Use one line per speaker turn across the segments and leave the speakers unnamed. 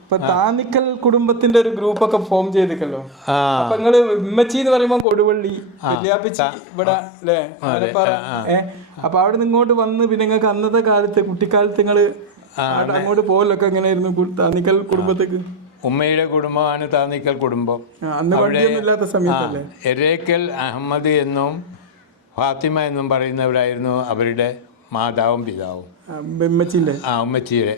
ഇപ്പൊ താന്നിക്കൽ കുടുംബത്തിന്റെ ഒരു ഗ്രൂപ്പ് ഒക്കെ ഫോം ചെയ്തിക്കല്ലോ അപ്പൊ നിങ്ങൾ ഉമ്മച്ചി എന്ന് പറയുമ്പോ കൊടുവള്ളി വല്യാപ്പച്ചി ഇവിടെ അല്ലേ? ഏഹ് അപ്പൊ അവിടെ നിന്ന് ഇങ്ങോട്ട് വന്ന് പിന്നെ നിങ്ങൾക്ക് അന്നത്തെ കാലത്ത് കുട്ടിക്കാലത്ത് നിങ്ങൾ അങ്ങോട്ട് പോകലൊക്കെ എങ്ങനെയായിരുന്നു താന്നിക്കൽ കുടുംബത്തേക്ക്?
ഉമ്മയുടെ കുടുംബമാണ് താന്നിക്കൽ കുടുംബം.
അവിടെ സമയത്തല്ലേ?
എരേക്കൽ അഹമ്മദ് എന്നും ഫാത്തിമ എന്നും പറയുന്നവരായിരുന്നു അവരുടെ മാതാവും പിതാവും.
ആ,
ഉമ്മച്ചിയുടെ.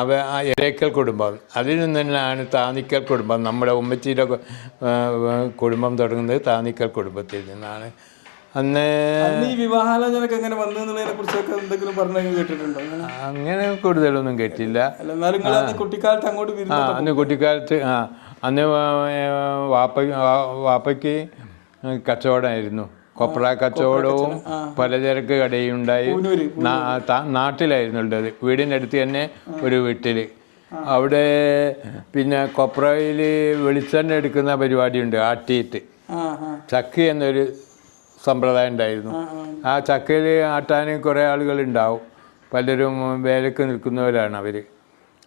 അവ ആ എരേക്കൽ കുടുംബം. അതിൽ നിന്ന് തന്നെയാണ് താന്നിക്കൽ കുടുംബം. നമ്മുടെ ഉമ്മച്ചിയുടെ കുടുംബം തുടങ്ങുന്നത് താന്നിക്കൽ കുടുംബത്തിൽ നിന്നാണ്. അന്ന്
ഈ വിവാഹാലോചനക്ക് എങ്ങനെ വന്നു കുറിച്ചൊക്കെ എന്തെങ്കിലും പറഞ്ഞു കേട്ടിട്ടുണ്ടോ? അങ്ങനെ?
കൂടുതലൊന്നും കേട്ടില്ല.
കുട്ടിക്കാലത്ത് അങ്ങോട്ട്
ആ അന്ന് കുട്ടിക്കാലത്ത് ആ അന്ന് വാപ്പ വാപ്പയ്ക്ക് കച്ചവടമായിരുന്നു. കൊപ്ര കച്ചവടവും പലചരക്ക് കടയും ഉണ്ടായി
പൂനൂര്
നാ- താ- നാട്ടിലായിരുന്നു ഉള്ളത് വീടിനടുത്ത് തന്നെ ഒരു വീട്ടിൽ അവിടെ പിന്നെ കൊപ്രയിൽ വെളിച്ചെണ്ണ എടുക്കുന്ന പരിപാടിയുണ്ട് ആട്ടിയിട്ട് ചക്കി എന്നൊരു സമ്പ്രദായം ഉണ്ടായിരുന്നു. ആ ചക്കയിൽ ആട്ടാൻ കുറേ ആളുകളുണ്ടാവും. പലരും വേലക്ക് നിൽക്കുന്നവരാണ് അവർ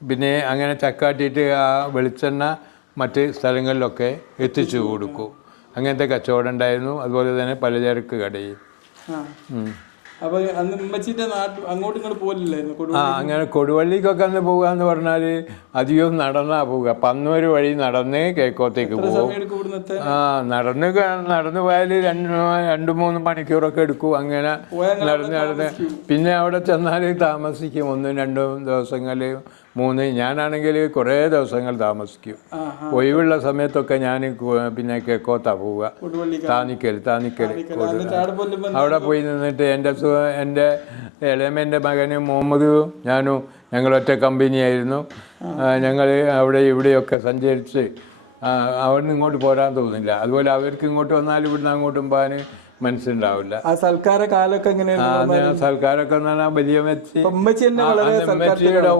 പിന്നെ അങ്ങനെ ചക്കാട്ടിയിട്ട് ആ വെളിച്ചെണ്ണ മറ്റ് സ്ഥലങ്ങളിലൊക്കെ എത്തിച്ചു കൊടുക്കും. അങ്ങനത്തെ കച്ചവടം ഉണ്ടായിരുന്നു. അതുപോലെ തന്നെ പലചരക്ക് കടയിൽ
ആ.
ഉം.
അപ്പൊ അന്ന് ഉമ്മച്ചിന്റെ നാട്ടിൽ അങ്ങോട്ട് ഇങ്ങോട്ട് പോലില്ലായിരുന്നു
ആ അങ്ങനെ കൊടുവള്ളിക്കൊക്കെ അന്ന് പോകുക എന്ന് പറഞ്ഞാൽ അധികം നടന്നാ പോവുക. പന്നൂര് വഴി നടന്ന് കേക്കോത്തേക്ക് പോകും ആ നടന്ന് നടന്നു പോയാൽ പോയാൽ രണ്ട് രണ്ട് മൂന്ന് മണിക്കൂറൊക്കെ എടുക്കും. അങ്ങനെ നടന്ന് നടന്ന്. പിന്നെ അവിടെ ചെന്നാൽ താമസിക്കും. ഒന്നും രണ്ടും ദിവസങ്ങൾ മൂന്ന് ഞാനാണെങ്കിൽ കുറേ ദിവസങ്ങൾ താമസിക്കും. ഒഴിവുള്ള സമയത്തൊക്കെ ഞാൻ പിന്നെ കേക്കോത്താ പോവുക. താനിക്കൽ താനിക്കൽ അവിടെ പോയി നിന്നിട്ട് എന്റെ എന്റെ ഇളയമ്മന്റെ മകനും മുഹമ്മദും ഞാനും ഞങ്ങൾ ഒറ്റ കമ്പനിയായിരുന്നു. ഞങ്ങൾ അവിടെ ഇവിടെയൊക്കെ സഞ്ചരിച്ച് അവിടെ അവിടുന്ന് ഇങ്ങോട്ട് പോരാൻ തോന്നില്ല. അതുപോലെ അവർക്ക് ഇങ്ങോട്ട് വന്നാൽ ഇവിടുന്ന് അങ്ങോട്ടും പോകാൻ മനസ്സുണ്ടാവില്ല
ആ സൽക്കാര കാലൊക്കെ
എങ്ങനെയാണ് സൽക്കാരൊക്കെ എന്ന് പറഞ്ഞാൽ വലിയമ്മച്ചി.
വളരെ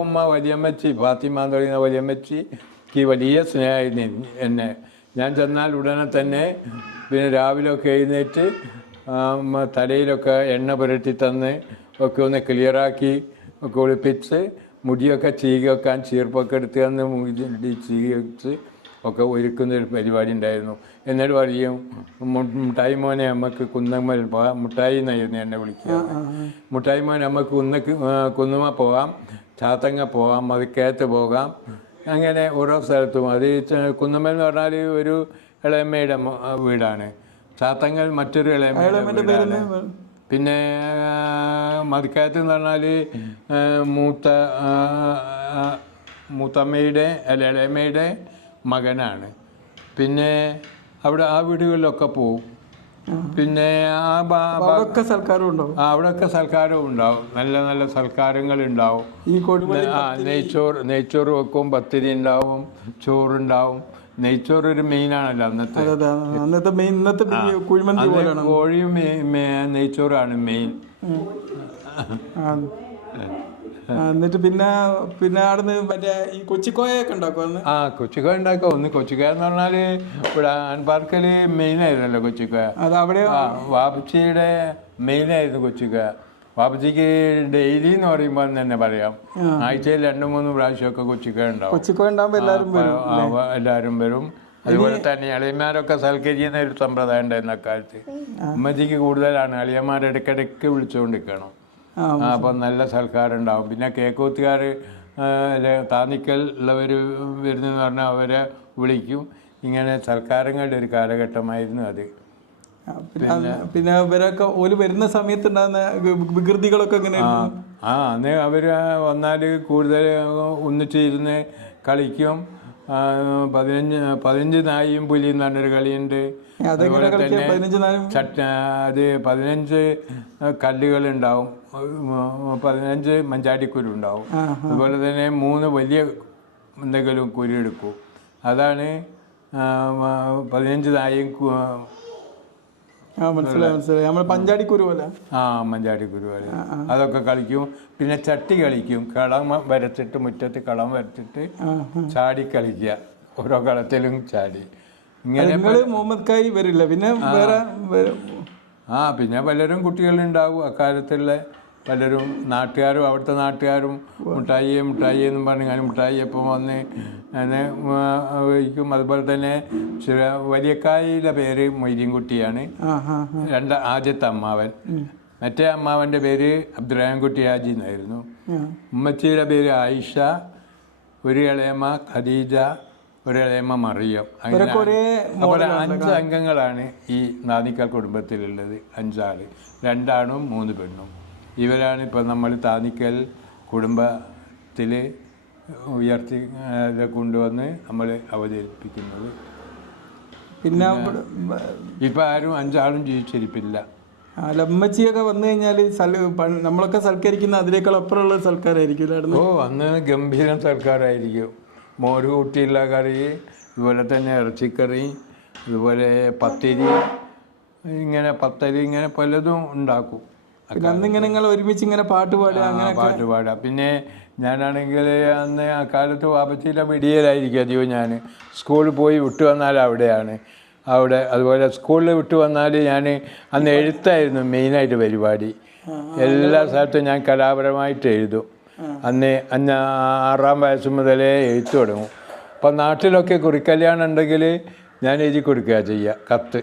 ഉമ്മ വലിയമ്മച്ചി ഫാത്തിമ എന്ന് പറയുന്ന വലിയമ്മച്ചിക്ക് വലിയ സ്നേഹമായിരുന്നു എന്നെ. ഞാൻ ചെന്നാൽ ഉടനെ തന്നെ പിന്നെ രാവിലെ ഒക്കെ എഴുന്നേറ്റ് തലയിലൊക്കെ എണ്ണ പുരട്ടി തന്ന് ഒക്കെ ഒന്ന് ക്ലിയറാക്കി ഒക്കെ ഒളിപ്പിച്ച് മുടിയൊക്കെ ചീകി വെക്കാൻ ചീർപ്പൊക്കെ എടുത്ത് തന്ന് മുടി ചീകി വെച്ച് ഒക്കെ ഒരുക്കുന്നൊരു പരിപാടി ഉണ്ടായിരുന്നു. എന്നിട്ട് പറയും മുട്ടായി മോനെ നമുക്ക് കുന്നമ്മൽ പോകാം. മുട്ടായി എന്നായിരുന്നു എന്നെ വിളിക്കുക. മുട്ടായി മോനെ നമുക്ക് കുന്നക്ക് കുന്നുമ പോകാം ചാത്തങ്ങ പോകാം മതിക്കയത്ത് പോകാം. അങ്ങനെ ഓരോ സ്ഥലത്തും. അത് കുന്നമ്മ കുന്നമ്മൽ എന്ന് പറഞ്ഞാൽ ഒരു ഇളയമ്മയുടെ വീടാണ്. ചാത്തങ്ങൽ മറ്റൊരു ഇളയമ്മയുടെ വീടാണ്. പിന്നെ മതിക്കാലത്ത് മതിക്കയത്ത് എന്ന് പറഞ്ഞാൽ മൂത്ത മൂത്തമ്മയുടെ അല്ല ഇളയമ്മയുടെ മകനാണ്. പിന്നെ അവിടെ ആ വീടുകളിലൊക്കെ പോവും. പിന്നെ ആ
സൽക്കാരം
ഉണ്ടാവും. അവിടെയൊക്കെ സൽക്കാരം ഉണ്ടാവും. നല്ല നല്ല സൽക്കാരങ്ങൾ ഉണ്ടാവും
ഈ കൊടുവള്ളി
ആ നെയ്ച്ചോറ് നെയ്ച്ചോറ് വെക്കും പത്തിരി ഉണ്ടാവും ചോറുണ്ടാവും. നെയ്ച്ചോറ് ഒരു മെയിനാണല്ലോ അന്നത്തെ.
അന്നത്തെ മെയിൻ ഇന്നത്തെ കുഴിമന്തി പോലെയാണ്?
കോഴിയും നെയ്ച്ചോറാണ് മെയിൻ
എന്നിട്ട് പിന്നെ പിന്നെ അവിടുന്ന് മറ്റേ ഈ കൊച്ചിക്കോയൊക്കെ ഉണ്ടാക്കും അന്ന്?
ആ കൊച്ചിക്കോയ ഉണ്ടാക്കുക ഒന്ന് കൊച്ചിക്കോയ എന്ന് പറഞ്ഞാൽ ഇവിടെ അൻപാർക്കൽ മെയിൻ ആയിരുന്നല്ലോ കൊച്ചിക്കോയ.
അത് അവിടെ
വാപ്പച്ചിയുടെ മെയിൻ ആയിരുന്നു കൊച്ചിക്കോയ. വാപ്പച്ചിക്ക് ഡെയിലി എന്ന് പറയുമ്പോൾ തന്നെ പറയാം. ആഴ്ചയിൽ രണ്ട് മൂന്ന് പ്രാവശ്യമൊക്കെ കൊച്ചിക്കോയ ഉണ്ടാവും.
കൊച്ചിക്കോയ ഉണ്ടാകുമ്പോൾ എല്ലാരും വരും
എല്ലാവരും വരും. അതുപോലെ തന്നെ അളിയന്മാരൊക്കെ സൽക്കരിക്കുന്ന ഒരു സമ്പ്രദായം ഉണ്ടായിരുന്നു അക്കാലത്ത് ഉമ്മച്ചിക്ക് കൂടുതലാണ്. അളിയന്മാർ ഇടയ്ക്കിടയ്ക്ക് വിളിച്ചുകൊണ്ടിരിക്കണം. അപ്പം നല്ല സൽക്കാരം ഉണ്ടാവും പിന്നെ കേക്കൂത്തുകാർ താന്നിക്കൽ ഉള്ളവർ വരുന്നെന്ന് പറഞ്ഞാൽ അവരെ വിളിക്കും. ഇങ്ങനെ സൽക്കാരങ്ങളുടെ ഒരു കാലഘട്ടമായിരുന്നു അത്.
പിന്നെ ഇവരൊക്കെ ഓൽ വരുന്ന സമയത്ത് ഉണ്ടാകുന്ന വികൃതികളൊക്കെ ഇങ്ങനെ
ആ അന്ന് അവർ വന്നാൽ കൂടുതൽ ഒന്നിച്ചിരുന്ന് കളിക്കും. പതിനഞ്ച് പതിനഞ്ച് നായും പുലിയും എന്ന് പറഞ്ഞൊരു കളിയുണ്ട്
അതുപോലെ തന്നെ
ചട്ട അത് പതിനഞ്ച് കല്ലുകളുണ്ടാവും. പതിനഞ്ച് മഞ്ചാടിക്കുരു ഉണ്ടാവും. അതുപോലെ തന്നെ മൂന്ന് വലിയ എന്തെങ്കിലും കുരു എടുക്കും. അതാണ് പതിനഞ്ച് നായും
മനസ്സിലായി മനസ്സിലായി. നമ്മൾ
ആ മഞ്ചാടി കുരുവല അതൊക്കെ കളിക്കും. പിന്നെ ചട്ടി കളിക്കും. കളം വരച്ചിട്ട് മുറ്റത്ത് കളം വരച്ചിട്ട് ചാടി കളിക്കുക. ഓരോ കളത്തിലും ചാടി. ഇങ്ങനെ
നിങ്ങൾ മുഹമ്മദ് കായി വരില്ല. പിന്നെ വേറെ-
ആ പിന്നെ പലരും കുട്ടികളുണ്ടാവും അക്കാലത്തുള്ള പലരും നാട്ടുകാരും അവിടുത്തെ നാട്ടുകാരും മുട്ടായി മുട്ടായി എന്നും പറഞ്ഞ് ഞാൻ മുട്ടായി എപ്പം വന്ന് അങ്ങനെ അതുപോലെ തന്നെ ചില വലിയക്കായിയുടെ പേര് മൊയ്തീൻകുട്ടിയാണ്. രണ്ട് ആദ്യത്തെ അമ്മാവൻ. മറ്റേ അമ്മാവന്റെ പേര് അബ്ദുറഹ്മാൻകുട്ടി ഹാജി എന്നായിരുന്നു ഉമ്മച്ചിയുടെ പേര് ആയിഷ ഒരു ഇളയമ്മ ഖദീജ ഒരു ഇളയമ്മ മറിയം. അങ്ങനെ അവിടെ അഞ്ച് അംഗങ്ങളാണ് ഈ നാദിക്ക കുടുംബത്തിലുള്ളത്. അഞ്ചാൾ. രണ്ടാണും മൂന്ന് പെണ്ണും. ഇവരാണ് ഇപ്പോൾ നമ്മൾ താനിക്കൽ കുടുംബത്തിൽ ഉയർത്തി കൊണ്ടുവന്ന് നമ്മൾ അവതരിപ്പിക്കുന്നത്.
പിന്നെ
ഇപ്പം ആരും അഞ്ചാളും ജീവിച്ചിരിപ്പില്ല.
അലമ്മച്ചിയൊക്കെ ലമ്മച്ചിയൊക്കെ വന്നു കഴിഞ്ഞാൽ നമ്മളൊക്കെ സൽക്കരിക്കുന്ന അതിനേക്കാൾ അപ്പുറമുള്ള സൽക്കാരായിരിക്കും
ഓ അന്ന് ഗംഭീരം സൽക്കാരായിരിക്കും മോര് കൂട്ടിയുള്ള കറി ഇതുപോലെ തന്നെ ഇറച്ചിക്കറി ഇതുപോലെ പത്തിരി ഇങ്ങനെ പത്തരി ഇങ്ങനെ പലതും ഉണ്ടാക്കും.
പിന്നെ അന്ന് ഇങ്ങനെ നിങ്ങൾ ഒരുമിച്ച് ഇങ്ങനെ പാട്ട് പാടുക അങ്ങനെ
പാട്ട് പാടുക. പിന്നെ ഞാനാണെങ്കിൽ അന്ന് ആ കാലത്ത് വാപ്പച്ചിയിലെ മിടിയലായിരിക്കും അധികം ഞാൻ സ്കൂളിൽ പോയി വിട്ടു വന്നാൽ അവിടെയാണ്. അവിടെ അതുപോലെ സ്കൂളിൽ വിട്ടു വന്നാൽ ഞാൻ അന്ന് എഴുത്തായിരുന്നു മെയിനായിട്ട് പരിപാടി. എല്ലാ സ്ഥലത്തും ഞാൻ കലാപരമായിട്ട് എഴുതും. അന്ന് അന്ന് ആറാം വയസ്സ് മുതലേ എഴുത്തു തുടങ്ങും. അപ്പം നാട്ടിലൊക്കെ കുറിക്കല്യാണം ഉണ്ടെങ്കിൽ ഞാൻ എഴുതി കൊടുക്കുക ചെയ്യുക കത്ത്.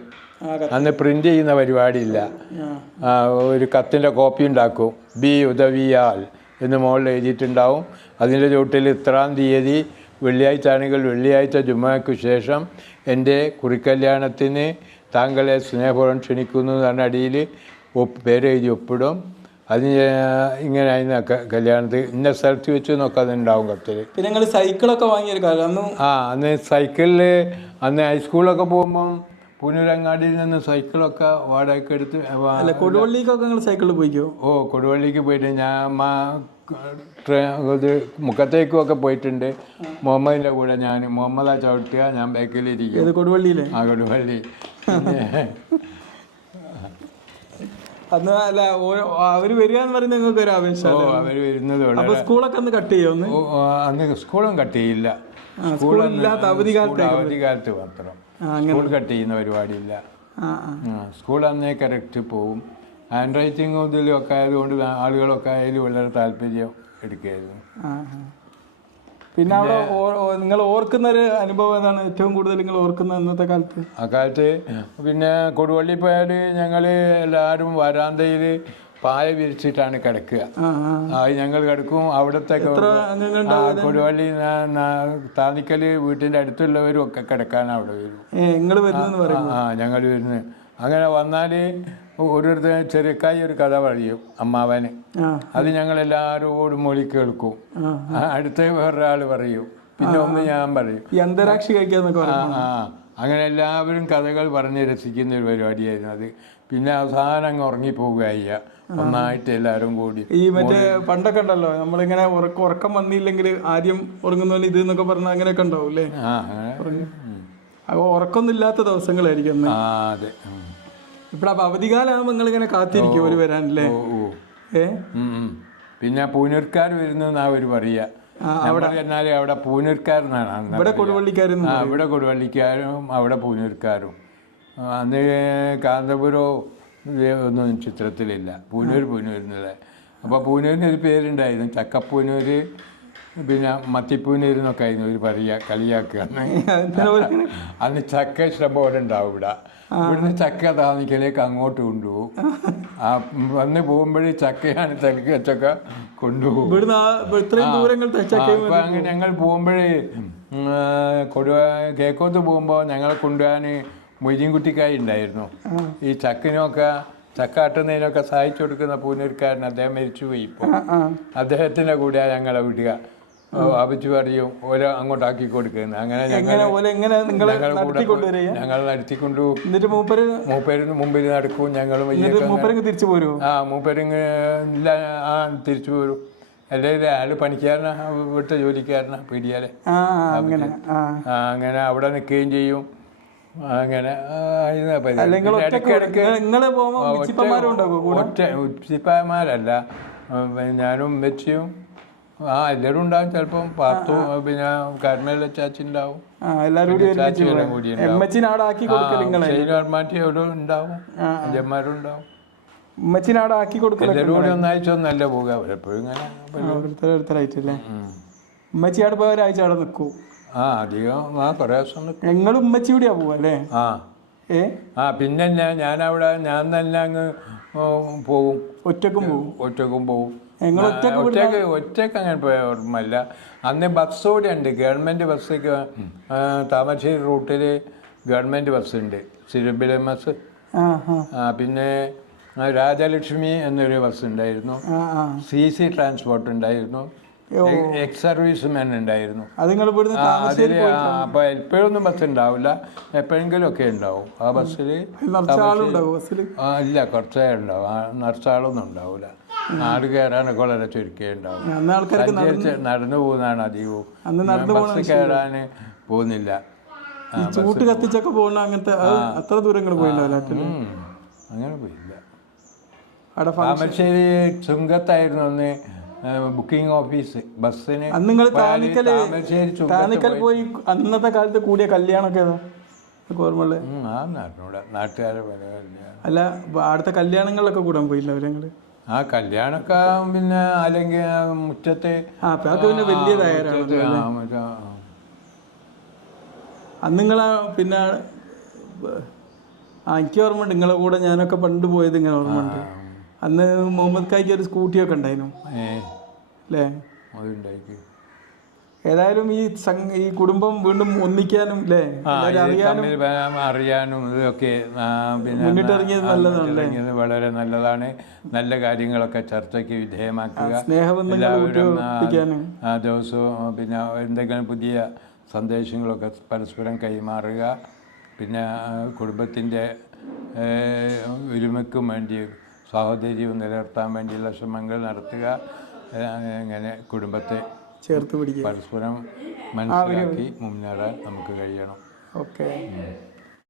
അന്ന് പ്രിന്റ് ചെയ്യുന്ന പരിപാടിയില്ല. ഒരു കത്തിന്റെ കോപ്പി ഉണ്ടാക്കും. ബി ഉദവിയാൽ എന്ന് മുകളിൽ എഴുതിയിട്ടുണ്ടാവും. അതിന്റെ ചുവട്ടിൽ ഇത്രാം തീയതി വെള്ളിയാഴ്ച ആണെങ്കിൽ വെള്ളിയാഴ്ച ജുമ്മയ്ക്ക് ശേഷം എന്റെ കുറിക്കല്യാണത്തിന് താങ്കളെ സ്നേഹപൂർവം ക്ഷണിക്കുന്നു എന്ന അടിയിൽ ഒപ്പ് പേര് എഴുതി ഒപ്പിടും. അതിന് ഇങ്ങനെ ആയിരുന്നു ക- കല്യാണത്തിൽ. ഇന്ന സ്ഥലത്ത് വെച്ച് നോക്കാം അതുണ്ടാവും കത്തിൽ.
പിന്നെ നിങ്ങൾ സൈക്കിളൊക്കെ വാങ്ങിയൊരു കാലം
ആ അന്ന് സൈക്കിളിൽ അന്ന് ഹൈസ്കൂളിലൊക്കെ പോകുമ്പം പുനരങ്ങാടിയിൽ നിന്ന് സൈക്കിളൊക്കെ വാടകയ്ക്ക് എടുത്ത്
അല്ല കൊടുവള്ളിക്കൊക്കെ നിങ്ങൾ സൈക്കിളിൽ പോയിക്കോ?
ഓ കൊടുവള്ളിക്ക് പോയിട്ട് ഞാൻ മാ ഇത് മുക്കത്തേക്കും ഒക്കെ പോയിട്ടുണ്ട്. മുഹമ്മദിന്റെ കൂടെ ഞാൻ മുഹമ്മദ ചവിട്ടുക ഞാൻ ബാക്കിലിരിക്കും.
കൊടുവള്ളിയിലെ?
ആ കൊടുവള്ളി.
അന്ന് അല്ല അവർ വരിക എന്ന് പറയുന്നത് നിങ്ങൾക്ക് ഒരു
ഓ അവർ വരുന്നത്
അപ്പൊ സ്കൂളൊക്കെ അന്ന് കട്ട്
ചെയ്യുമോ അന്ന്? സ്കൂളും കട്ട് ചെയ്യില്ല.
സ്കൂളില്ലാത്ത അവധി കാലത്ത്
അവധി കാലത്ത് മാത്രം. സ്കൂൾ കട്ട് ചെയ്യുന്ന പരിപാടിയില്ല. സ്കൂൾ അന്നേ കറക്റ്റ് പോവും. ഹാൻഡ് റൈറ്റിംഗ് ഇതിലും ഒക്കെ ആയതുകൊണ്ട് ആളുകളൊക്കെ ആയാലും വളരെ താല്പര്യം എടുക്കുകയായിരുന്നു.
പിന്നെ അവിടെ നിങ്ങൾ ഓർക്കുന്ന ഒരു അനുഭവം ഏതാണ്? ഏറ്റവും കൂടുതൽ നിങ്ങൾ ഓർക്കുന്ന ഇന്നത്തെ കാലത്ത്?
ആ കാലത്ത് പിന്നെ കൊടുവള്ളി പോയാൽ ഞങ്ങൾ എല്ലാവരും വരാന്തയിൽ പായ വിരിച്ചിട്ടാണ് കിടക്കുക.
ആ
ഞങ്ങൾ കിടക്കും. അവിടുത്തെ കൊടുവള്ളി വീട്ടിന്റെ താനിക്കൽ വീട്ടിന്റെ അടുത്തുള്ളവരും ഒക്കെ കിടക്കാൻ അവിടെ വരും. ആ ഞങ്ങൾ വരുന്നത് അങ്ങനെ വന്നാൽ ഓരോരുത്തർ ചെറുക്കായി ഒരു കഥ പറയും അമ്മാവന്. അത് ഞങ്ങൾ എല്ലാവരോടും മൊഴി കേൾക്കും. അടുത്ത വേറൊരാൾ പറയും. പിന്നെ ഒന്ന് ഞാൻ പറയും.
ഈ അന്തരാക്ഷി കഴിക്കാന്നൊക്കെ
ആ അങ്ങനെ എല്ലാവരും കഥകൾ പറഞ്ഞ് രസിക്കുന്ന ഒരു പരിപാടിയായിരുന്നു അത്. പിന്നെ അവസാനം അങ്ങ് ഉറങ്ങിപ്പോവുകയ്യ ഒന്നായിട്ട് എല്ലാവരും കൂടി
ഈ മറ്റേ പണ്ടൊക്കെ ഉണ്ടല്ലോ നമ്മളിങ്ങനെ ഉറക്കം ഉറക്കം വന്നില്ലെങ്കിൽ ആദ്യം ഉറങ്ങുന്ന പോലെ ഇത് എന്നൊക്കെ പറഞ്ഞാൽ അങ്ങനെയൊക്കെ ഉണ്ടാവും അല്ലേ അപ്പോൾ ഉറക്കമൊന്നും ഇല്ലാത്ത ദിവസങ്ങളായിരിക്കും
അതെ. ഉം.
ഇപ്പോൾ നിങ്ങൾ ഇങ്ങനെ കാത്തിരിക്കും ഒരു വരാനല്ലേ? ഏ.
പിന്നെ പൂനൂർക്കാർ വരുന്നെന്നാ അവർ പറയുക അവിടെ എന്നാൽ അവിടെ പൂനൂർക്കാരനാണ്
ഇവിടെ
കൊടുവള്ളിക്കാരും ഇവിടെ കൊടുവള്ളിക്കാരും അവിടെ പൂനൂർക്കാരും. അന്ന് കാന്തപുരോ ഇത് ഒന്നും ചിത്രത്തിലില്ല. പൂനൂർ പൂനൂർ എന്നുള്ള അപ്പോൾ പൂനൂരിന് ഒരു പേരുണ്ടായിരുന്നു. ചക്കപ്പൂനൂര് പിന്നെ മത്തിപ്പൂനൂർ എന്നൊക്കെ ആയിരുന്നു ഒരു പറയുക കളിയാക്കുക? അന്ന് ചക്ക ഇഷ്ടംപോലെ ഉണ്ടാവും ഇവിടെ. ഇവിടുന്ന് ചക്ക താന്നിക്കലേക്ക് അങ്ങോട്ട് കൊണ്ടുപോകും. ആ വന്ന് പോകുമ്പോഴേ ചക്കയാണ് ചക്ക ചക്ക കൊണ്ടുപോകും. അങ്ങനെ ഞങ്ങൾ പോകുമ്പോഴേ കൊടുവ കേക്കോത്ത് പോകുമ്പോൾ ഞങ്ങളെ കൊണ്ടുപോകാൻ മൊയ്തീൻകുട്ടിക്കായി ഉണ്ടായിരുന്നു ഈ ചക്കിനൊക്കെ ചക്ക ആട്ടുന്നതിനൊക്കെ സഹായിച്ചു കൊടുക്കുന്ന പൂനൂർക്കാരൻ അദ്ദേഹം മരിച്ചുപോയി ഇപ്പോൾ അദ്ദേഹത്തിന്റെ കൂടെ ഞങ്ങളെ വിടുക. അപിച്ചു പറയും ഓരോ അങ്ങോട്ടാക്കി കൊടുക്കുന്നത് അങ്ങനെ ഞങ്ങൾ ഞങ്ങൾ നടത്തിക്കൊണ്ടു
മൂപ്പര്?
മൂപ്പരിന് മുമ്പിൽ നടക്കും
ഞങ്ങളും തിരിച്ചു പോരും?
ആ മൂപ്പരിങ് ഇല്ല ആ തിരിച്ചു പോരും. അല്ലെങ്കിൽ ആൾ പണിക്കാരനാ ഇവിടുത്തെ ജോലിക്കാരനാ പീടിയാലെ
ആ, അങ്ങനെ
അവിടെ നിൽക്കുകയും ചെയ്യും. അങ്ങനെ ഒറ്റ ഉച്ചിപ്പായമാരല്ല ഞാനും വെച്ചിയും ആ എല്ലാവരും ഉണ്ടാവും ചിലപ്പം. പാത്തു പിന്നെ കർമ്മയിലെ ചാച്ചി ഉണ്ടാവും. ചാച്ചികളും കൂടി ഉണ്ടാവും. ഉണ്ടാവും. അഞ്ചന്മാരും ഉണ്ടാവും. കൂടി ഇങ്ങനെ ഉം.
ഉമ്മച്ചി അവിടെ പോയ ഒരാഴ്ച അവിടെ നിൽക്കൂ
ആ അധികം ആ കുറേ ദിവസം നിൽക്കും
ഉമ്മച്ചി കൂടിയാ പോവാ അല്ലേ?
ആ.
ഏ?
ആ പിന്നെ ഞാൻ അവിടെ ഞാൻ തന്നെ അങ്ങ് പോവും.
ഒറ്റക്കും പോവും?
ഒറ്റക്കും പോവും.
ഞങ്ങൾ
ഒറ്റയ്ക്ക് ഒറ്റയ്ക്ക് ഒറ്റയ്ക്ക് അങ്ങനെ പോയ ഓർമ്മയില്ല. അന്ന് ബസ് കൂടെ ഉണ്ട് ഗവൺമെന്റ് ബസ്സൊക്കെ ആ, താമരശ്ശേരി റൂട്ടിൽ ഗവൺമെന്റ് ബസ് ഉണ്ട്. സിരബിലെ ബസ് പിന്നെ രാജലക്ഷ്മി എന്നൊരു ബസ് ഉണ്ടായിരുന്നു. സി സി ട്രാൻസ്പോർട്ട് ഉണ്ടായിരുന്നു. എക്സ് സർവീസ് മാൻ ഉണ്ടായിരുന്നു. അതിൽ അപ്പോൾ എപ്പോഴൊന്നും ബസ് ഉണ്ടാവില്ല. എപ്പോഴെങ്കിലും ഒക്കെ ഉണ്ടാവും. ആ ബസ്സിൽ ഇല്ല കുറച്ചേ ഉണ്ടാവും. ആ നിറച്ചാളൊന്നും ഉണ്ടാവില്ല ആട് കയറാനൊക്കെ വളരെ ചുരുക്കേ ഉണ്ടാവും. സഞ്ചരിച്ച് നടന്നു പോകുന്നതാണ് അധികവും. ബസ് കയറാൻ പോകുന്നില്ല.
ചൂട്ട് കത്തിച്ചൊക്കെ പോകുന്ന അങ്ങനത്തെ അത്ര ദൂരങ്ങൾ
പോയില്ല അങ്ങനെ പോയില്ല. താമരശ്ശേരി ചുങ്കത്തായിരുന്നു അന്ന്. ബുക്കിംഗ് ഓഫീസ് ബസ്സിന്
നിങ്ങൾ താനിക്കൽ പോയി. അന്നത്തെ കാലത്ത് കൂടിയ കല്യാണമൊക്കെ ഏതാ? എനിക്ക് ഓർമ്മയുള്ളത്.
ആ നാട്ടുകാരെ
അല്ല അടുത്ത അവിടുത്തെ കല്യാണങ്ങളിലൊക്കെ കൂടാൻ പോയില്ല അവരങ്ങൾ
ആ കല്യാണമൊക്കെ പിന്നെ അല്ലെങ്കിൽ മുറ്റത്തെ
പിന്നെ
വലിയ.
അന്ന് നിങ്ങളെ പിന്നെ എനിക്ക് ഓർമ്മയുണ്ട്. നിങ്ങളെ കൂടെ ഞാനൊക്കെ പണ്ട് പോയത് ഇങ്ങനെ ഓർമ്മയുണ്ട്. അന്ന് മുഹമ്മദ് കായ്ക്ക് ഒരു സ്കൂട്ടിയൊക്കെ ഉണ്ടായിരുന്നു. അല്ലേ? ഏതായാലും ഈ ഈ കുടുംബം വീണ്ടും ഒന്നിക്കാനും അല്ലേ? അറിയാനും
അറിയാനും ഇതൊക്കെ
മുന്നിട്ടിറങ്ങിയത്
നല്ലതാണ് വളരെ നല്ലതാണ്. നല്ല കാര്യങ്ങളൊക്കെ ചർച്ചയ്ക്ക് വിധേയമാക്കുക.
സ്നേഹം
എല്ലാവരും ദിവസവും പിന്നെ എന്തെങ്കിലും പുതിയ സന്ദേശങ്ങളൊക്കെ പരസ്പരം കൈമാറുക. പിന്നെ കുടുംബത്തിന്റെ ഒരുമയ്ക്കും വേണ്ടി സാഹോദര്യവും നിലനിർത്താൻ വേണ്ടിയുള്ള ശ്രമങ്ങൾ നടത്തുക. അങ്ങനെ കുടുംബത്തെ
ചേർത്ത് പിടിക്കുക.
പരസ്പരം മനസ്സിലാക്കി മുന്നേറാൻ നമുക്ക് കഴിയണം.
ഓക്കെ.